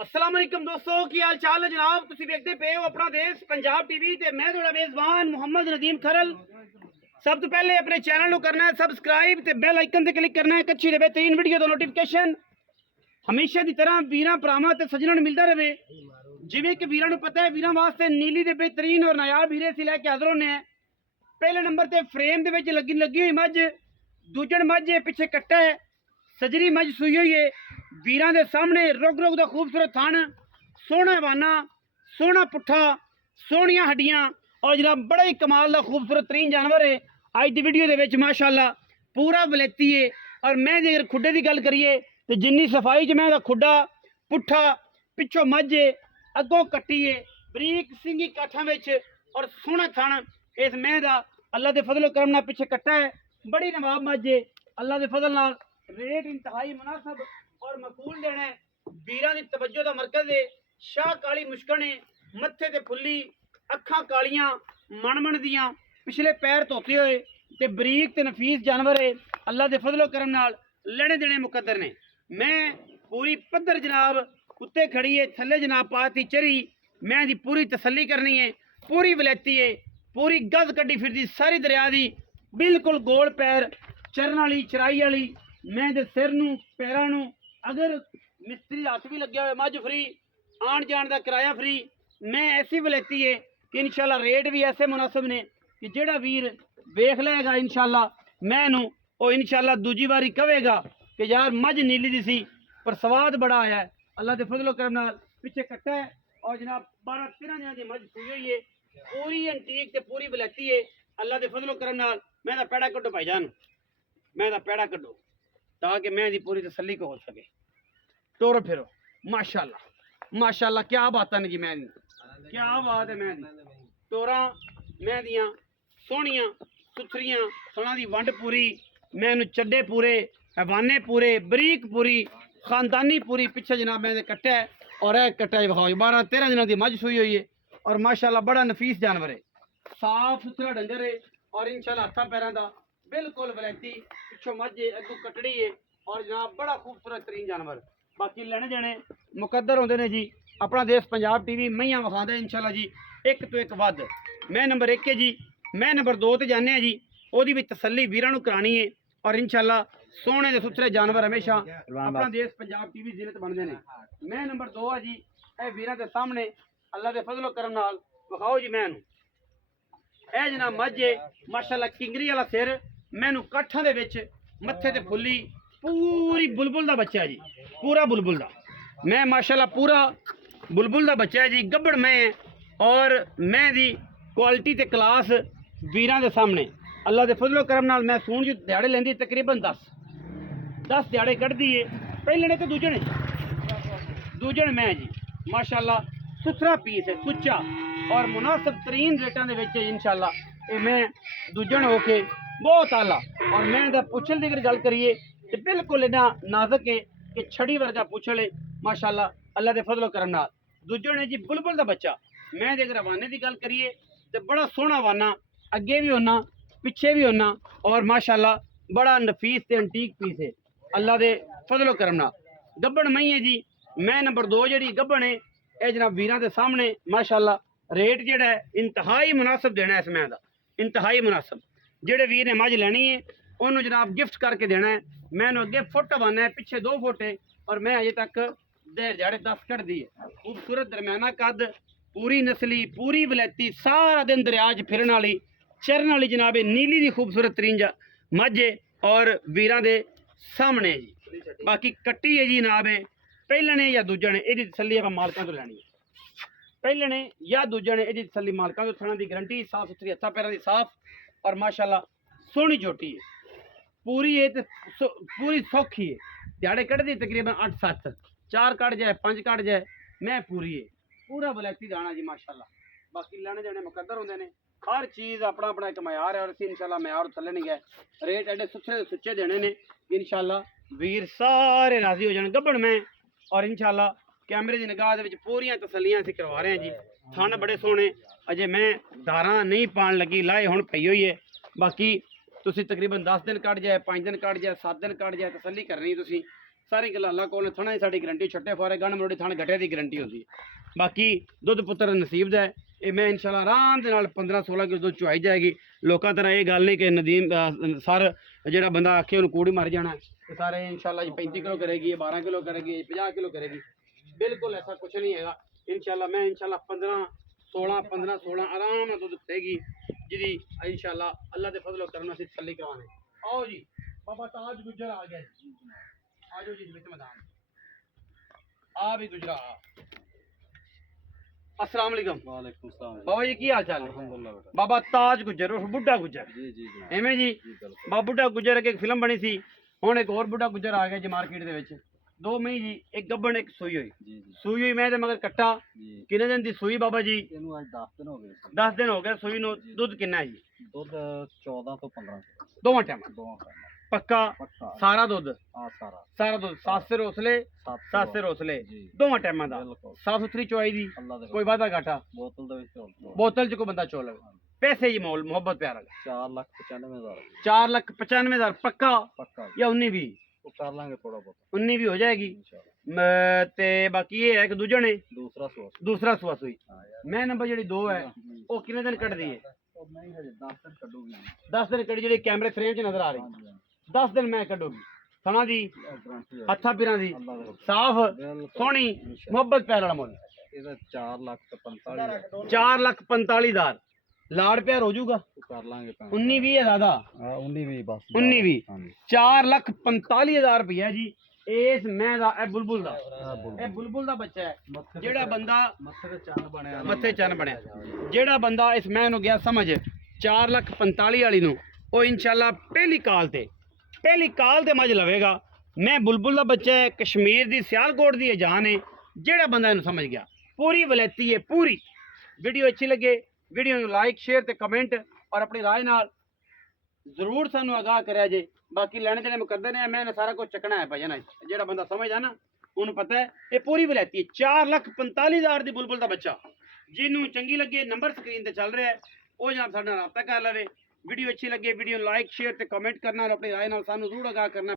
अस्सलाम वालेकुम दोस्तों की हाल चाल है जनाब। तुम देखते पे हो अपना देश पंजाब टीवी ते मैं थोड़ा मेजबान मोहम्मद नदीम खरल। सब तो पहले अपने चैनल को करना है सब्सक्राइब ते बेल आइकन ते क्लिक करना है अच्छी ते बेहतरीन वीडियो तो नोटिफिकेशन हमेशा की तरह वीरां भरावां ते सज्जनां नूं मिलता रहे। जिवें कि वीरां नूं पता है वीरां वास्ते नीली दे बेहतरीन और नायाब हीरे असीं लैके हाज़र होने हैं। पहले नंबर ते फ्रेम दे विच लगी हुई मझ, दूजण मझ पिछे कट्टा है, सजरी मझ सूई हुई है। वीरां दे सामने रुग रुग दा खूबसूरत थन, सोहना वाना, सोहना पुट्ठा, सोहनियां हड्डियां और जनाब बड़ा ही कमाल दा खूबसूरत तरीन जानवर है। अज दी वीडियो दे विच माशाअल्लाह पूरा वलैती है। और मैं जे अगर खुड्डे की गल करिए तो जिन्नी सफाई च मैं दा खुड्डा पुट्ठा पिछों मझ है, अगों कट्टी है, बरीक सिंगी काठां विच और सोहना थन इस मैं दा अल्लाह दे फजलो करम नाल पिछे कट्टा है। बड़ी नवाब मझ है, अल्लाह दे फजल नाल रेट इंतहाई मुनासब और मकबूल देना है। वीरां दी तवज्जो दा मरकज है। शाह काली मुश्कन है, मत्थे ते फुल्ली, अखां कालियां मण दियां, पिछले पैर धोते हुए ते बरीक ते नफीस जानवर है। अल्लाह दे फजलो करम नाल लेने देने मुकद्दर ने। मैं पूरी पद्धर जनाब उत्ते खड़ी है, थल्ले जनाब पाती चरी मैं दी पूरी तसल्ली करनी है। पूरी वलैती है, पूरी गज कड्डी फिरदी सारी दरिया दी, बिल्कुल गोल पैर चरन वाली चराई वाली। मैं दे सिर नूं पैरां नूं अगर मिस्त्री हथ भी लग्या हुआ मझ फ्री, आन जान का किराया फ्री। मैं ऐसी वलैती है कि इंशाल्लाह रेट भी ऐसे मुनासिब ने कि जेड़ा वीर वेख लेगा इंशाल्लाह मैनू वो इंशाल्लाह दूजी बारी कहेगा कि यार मझ नीली दी सी पर स्वाद बड़ा आया है। अल्लाह के फजलो करम नाल पिछे कट्टा है और जनाब 12-13 दिन की मझ सूई हुई है, पूरी एंटीक ते पूरी वलैती है। अल्लाह के फजलो करम नाल मैं पैड़ा कड्डो भाईजान, मैं पैड़ा कड्डो ताकि मैं दी पूरी तसल्ली को हो सके। टोरो फिरो माशाल्लाह माशाल्लाह क्या बात है जी, मैं क्या बात है। मैं टोरा मैं दियां सोहनियां सुथरियां, सोना दी वंड पूरी, मैं चड्डे पूरे, हवाने पूरे, बरीक पूरी, खानदानी पूरी। पिछे जनाब मैं कट्टा है और यह कट्टा विखाओ 12-13 दिनों की मझ सूई हुई है और माशाल्लाह बड़ा नफीस जानवर है, साफ सुथरा डंगर है और इंशाल्लाह हथा पैरों का बिल्कुल वलैती। पिछों मझ है, अगू कटड़ी है और जनाब बड़ा खूबसूरत तरीन जानवर। बाकी लेने देने मुकद्दर होंदे ने जी। अपना देश पंजाब टीवी मईयां विखांदा इंशाल्लाह जी, एक तो एक वध। मैं नंबर 1 है जी, मैं नंबर 2 ते जाने जी, ओदी भी तसल्ली वीरां नूं करानी है और इंशाल्लाह सोहने दे सुथरे जानवर हमेशा अपना देश पंजाब टीवी जिलत बनते हैं। मैं नंबर 2 है जी, ए वीरां दे सामने अल्लाह दे फजलो करम नाल विखाओ जी। मैं ए जनाब मझ है माशाल्लाह किंगरी वाला सिर, मैनू काठां दे विच मत्थे ते फुल्ली, पूरी बुलबुल दा बच्चा है जी, पूरा बुलबुल दा। मैं माशाल्लाह पूरा बुलबुल दा बच्चा है जी, गब्बड़ मैं है और मैं दी क्वालिटी ते क्लास वीरां दे सामने अल्लाह दे फजलो करम नाल मैं सून जी दिहाड़े लेंदी तकरीबन 10 दिहाड़े कढ़दी है। पहले ने तो दूजण मैं जी माशाल्लाह सुथरा पीस है, सुच्चा और मुनासिब तरीन रेटां दे विच इंशाल्लाह ये मैं दूजण होके बहुत आला। और मैं पुछल की अगर गल करिए तो बिल्कुल इन्ना नाजुक है कि छड़ी वर्गा पुछल है माशाल्लाह अल्लाह के फजलो करम नाल। दूजण है जी बुलबुल का बच्चा। मैं अगर हवाने की गल करिए तो बड़ा सोहना वाना, अगे भी होना पिछे भी होना और माशाल्लाह बड़ा नफीस ते एंटीक पीस है अल्लाह के फजलो करम नाल। गब्बड़ मई है जी, मैं नंबर 2 जी गब्बड़ है यह जनाब वीरां के सामने माशाल्लाह रेट जोड़ा है इंतहाई मुनासिब देना है। इस मैं का इंतहाई मुनासिब, जेड़े वीर ने मझ लैनी है उन्होंने जनाब गिफ्ट करके देना है। मैं अगे फुट वाना है, पिछे 2 फुट है और मैं अजे तक दिहाड़े 10 कढ़दी है। खूबसूरत दरम्याना कद, पूरी नस्ली, पूरी वलैती, सारा दिन दरिया च फिरन वाली चरन वाली जनाब नीली दी खूबसूरत तरीन मझ है और वीरां दे सामने जी। बाकी कट्टी है जी जनाब है पहले ने या दूजे ने, यदी तसल्ली आप मालकों तो लैनी है। पहले ने या दूजे ने यदी तसल्ली मालकों तो थना की गारंटी, साफ सुथरी हथा पैरों की साफ और माशाल्लाह सोहनी झोटी है, पूरी है तो पूरी सौखी है। दिहाड़े कढ़दी तकरीबन 8-7, 4 कढ़ जाए 5 कढ़ जाए, मैं पूरी है पूरा वलैती दाना जी माशाल्लाह। बाकी लेने देने मुकद्दर होंगे ने, हर चीज़ अपना अपना एक म्यार है और असीं इंशाल्लाह म्यार थल्ले नहीं गए। रेट एडे सुथरे सुच्चे देने ने इंशाल्लाह वीर सारे राजी हो जाने। गब्बड़ में और इंशाल्लाह कैमरे की निगाह दे पूरियां तसलियां असीं करवा रहे हैं जी। थन बड़े सोहने, अजे मैं धारा नहीं पान लगी, लाए हुण पई हुई है। बाकी तुसी तकरीबन 10 दिन कट जाए, 5 दिन कट जाए, 7 दिन कट जाए, तसल्ली करनी तुसी ਸਾਰੀ ਗੱਲਾਂ ਅੱਲਾ ਕੋਲ ਨੇ। ਥਣਾ ਦੀ ਸਾਡੀ ਗਰੰਟੀ ਛੱਟੇ ਫਾਰੇ ਗਣ ਮਰੋੜੀ ਥਣ ਘਟੇ ਦੀ ਗਰੰਟੀ ਹੁੰਦੀ ਹੈ। ਬਾਕੀ ਦੁੱਧ ਪੁੱਤਰ ਨਸੀਬ ਦਾ ਹੈ। ਇਹ ਮੈਂ ਇਨਸ਼ਾਅੱਲਾ ਆਰਾਮ ਦੇ ਨਾਲ 15-16 ਕਿਲੋ ਦੁੱਧ ਚੁਆਈ ਜਾਏਗੀ। ਲੋਕਾਂ ਤਰ੍ਹਾਂ ਇਹ ਗੱਲ ਨਹੀਂ ਕਿ ਨਦੀਮ ਸਰ ਜਿਹੜਾ ਬੰਦਾ ਆਖੇ ਉਹਨੂੰ ਕੂੜ ਮਾਰ ਜਾਣਾ ਤੇ ਸਾਰੇ ਇਨਸ਼ਾਅੱਲਾ ਜੀ 35 ਕਿਲੋ ਕरेगी, 12 किलो करेगी, 50 किलो करेगी। बिल्कुल ऐसा कुछ नहीं है। इंशाल्लाह मैं इंशाल्लाह 15-16 आराम ਨਾਲ ਦੁੱਧ ਦੇਗੀ ਜਿਹਦੀ इंशाल्लाह अल्लाह ਦੇ ਫਜ਼ਲ ਕਰਮ ਅਸੀਂ ਤਸੱਲੀ ਕਰਵਾਣੇ। आओ जी बाबा ताज गुजर आ गया जी। आ जाओ जी बिस्मिल्लाह मैदान आ भी गुजरा। अस्सलाम वालेकुम। वालेकुम सलाम बाबा जी की हाल चाल है? अल्हम्दुलिल्लाह बेटा। बाबा ताज गुजर उर्फ बुड्ढा गुजर जी जी जी एवें जी। बाबा बुड्ढा गुजर एक फिल्म बनी सी, ਹੁਣ ਇੱਕ ਹੋਰ ਬੁੱਢਾ ਗੁੱਜਰ ਆ ਗਿਆ ਜੀ ਮਾਰਕੀਟ ਦੇ ਵਿੱਚ। ਦੋ ਮਹੀਂ ਜੀ, ਇੱਕ ਗੱਬਣ ਇੱਕ ਸੂਈ ਹੋਈ। जी जी ਸੂਈ ਹੋਈ ਮੈਂ ਤੇ ਮਗਰ ਕੱਟਾ। जी ਕਿੰਨੇ ਦਿਨ ਦੀ ਸੂਈ ਬਾਬਾ ਜੀ? ਇਹਨੂੰ ਅੱਜ 10 ਦਿਨ ਹੋ ਗਏ ਸੀ। 10 ਦਿਨ ਹੋ ਗਏ ਸੂਈ ਨੂੰ। ਦੁੱਧ ਕਿੰਨਾ ਹੈ ਜੀ? ਦੁੱਧ 14 ਤੋਂ 15 ਦੋਵਾਂ ਟਾਈਮ ਦੋਵਾਂ ਟਾਈਮ ਪੱਕਾ ਪੱਕਾ ਸਾਰਾ ਦੁੱਧ? ਆ ਸਾਰਾ ਸਾਰਾ ਦੁੱਧ 7 ਸਿਰ ਉਸਲੇ 7 ਸਿਰ ਉਸਲੇ ਜੀ ਦੋਵਾਂ ਟਾਈਮਾਂ ਦਾ। ਬਿਲਕੁਲ ਸਾਫ ਸੁਥਰੀ ਚੁਆਈ ਦੀ, ਅੱਲਾ ਦੇ ਕੋਈ ਵਾਧਾ ਘਾਟਾ? ਬੋਤਲ ਦੇ ਵਿੱਚ ਝੋਲ ਬੋਤਲ ਚ ਕੋਈ ਬੰਦਾ ਚੋ ਲਵੇ। ਪੈਸੇ ਜੀ ਮੋਲ ਮੁਹੱਬਤ ਪਿਆਰ ਵਾਲਾ 4,95,000 4,95,000 ਪੱਕਾ ਪੱਕਾ ਜਾਂ 19-20? ਉਹ ਕਰ ਲਾਂਗੇ ਥੋੜਾ ਬਹੁਤ 19-20 ਹੋ ਜਾਏਗੀ। ਇਨਸ਼ਾਅੱਲਾ। ਤੇ ਬਾਕੀ ਇਹ ਹੈ ਕਿ ਦੂਜਾ ਨੇ ਦੂਸਰਾ ਸੋਚ ਦੂਸਰਾ ਸੁਆ ਸੂਈ ਹਾਂ ਯਾਰ ਮੈਂ ਨੰਬਰ ਜਿਹੜੀ 2 ਹੈ ਉਹ ਕਿੰਨੇ ਦਿਨ ਕੱਢਦੀ ਹੈ? ਉਹ ਨਹੀਂ ਹਜੇ 10 ਦਿਨ ਕੱਢੂਗੀ। 10 ਦਿਨ ਕੱਢੀ, ਜਿਹੜੀ ਕੈਮਰੇ ਫਰੇਮ 'ਚ ਨਜ਼ਰ ਆ ਰਹੀ। ਹਾਂਜੀ 10 ਦਿਨ ਮੈਂ ਕੱਢੂਗੀ। ਥਣਾ ਦੀ, ਗਰੰਟੀ ਹੈ ਹੱਥਾਂ ਪੀਰਾਂ ਦੀ ਅੱਲਾ ਦੇ ਸਾਫ ਬਿਲਕੁਲ ਸੋਹਣੀ ਮੁਹੱਬਤ ਪਿਆਰ ਵਾਲਾ ਮੁੱਲ। ਇਹਦਾ 4,45,000 4,45,000 ਲਾੜ ਪਿਆਰ ਹੋ ਜਾਊਗਾ। ਉਹ ਕਰ ਲਾਂਗੇ 19-20 ਹੈ ਦਾਦਾ। ਹਾਂ 19-20 ਬਸ 19-20 ਹਾਂਜੀ 4,45,000 ਰੁਪਇਆ ਜੀ ਇਸ ਮੈਂ ਦਾ। ਇਹ ਬੁਲਬੁਲ ਦਾ, ਆ ਇਹ ਬੁਲਬੁਲ ਦਾ ਬੱਚਾ ਹੈ। ਜਿਹੜਾ ਬੰਦਾ ਮੱਥੇ ਤੇ ਚੰਨ ਬਣਿਆ ਮੱਥੇ ਚੰਨ ਬਣਿਆ, ਜਿਹੜਾ ਬੰਦਾ ਇਸ ਮੈਂ ਨੂੰ ਗਿਆ ਸਮਝ 4,45,000 ਵਾਲੀ ਨੂੰ, ਉਹ ਇਨਸ਼ਾਅੱਲਾ ਪਹਿਲੀ ਕਾਲ ਤੇ ਮੱਝ ਲਵੇਗਾ। ਮੈਂ ਬੁਲਬੁਲ ਦਾ ਬੱਚਾ ਹੈ, ਕਸ਼ਮੀਰ ਦੀ ਸਿਆਲਕੋਟ ਦੀ ਜਾਨ ਹੈ। ਜਿਹੜਾ ਬੰਦਾ ਇਹਨੂੰ ਸਮਝ ਗਿਆ, ਪੂਰੀ ਵਲੈਤੀ ਹੈ ਪੂਰੀ। ਵੀਡੀਓ ਅੱਛੀ ਲੱਗੇ ਵੀਡੀਓ ਨੂੰ ਲਾਈਕ ਸ਼ੇਅਰ ਤੇ ਕਮੈਂਟ ਔਰ ਆਪਣੀ ਰਾਏ ਨਾਲ ਜ਼ਰੂਰ ਸਾਨੂੰ ਆਗਾਹ ਕਰਿਆ ਜੇ। ਬਾਕੀ ਲੈਣੇ ਦੇਣੇ ਮੁਕੱਦਰ ਨੇ, ਮੈਂ ਸਾਰਾ ਕੁਝ ਚੱਕਣਾ ਹੈ ਭਾਈ ਨਾ। ਜਿਹੜਾ ਬੰਦਾ ਸਮਝਦਾ ਨਾ ਉਹਨੂੰ ਪਤਾ ਹੈ ਇਹ ਪੂਰੀ ਵਲੈਤੀ ਹੈ। 4,45,000 ਦੀ ਬੁਲਬੁਲ ਦਾ ਬੱਚਾ। ਜਿਹਨੂੰ ਚੰਗੀ ਲੱਗੇ ਨੰਬਰ ਸਕਰੀਨ ਤੇ ਚੱਲ ਰਿਹਾ ਹੈ, ਉਹ ਜਨਾਬ ਸਾਡੇ ਨਾਲ ਰਾਬਤਾ ਕਰ ਲਵੇ। ਵੀਡੀਓ ਅੱਛੀ ਲੱਗੇ ਵੀਡੀਓ ਨੂੰ ਲਾਈਕ ਸ਼ੇਅਰ ਤੇ ਕਮੈਂਟ ਕਰਨਾ ਔਰ ਆਪਣੀ ਰਾਏ ਨਾਲ ਸਾਨੂੰ ਜ਼ਰੂਰ ਆਗਾਹ ਕਰਨਾ।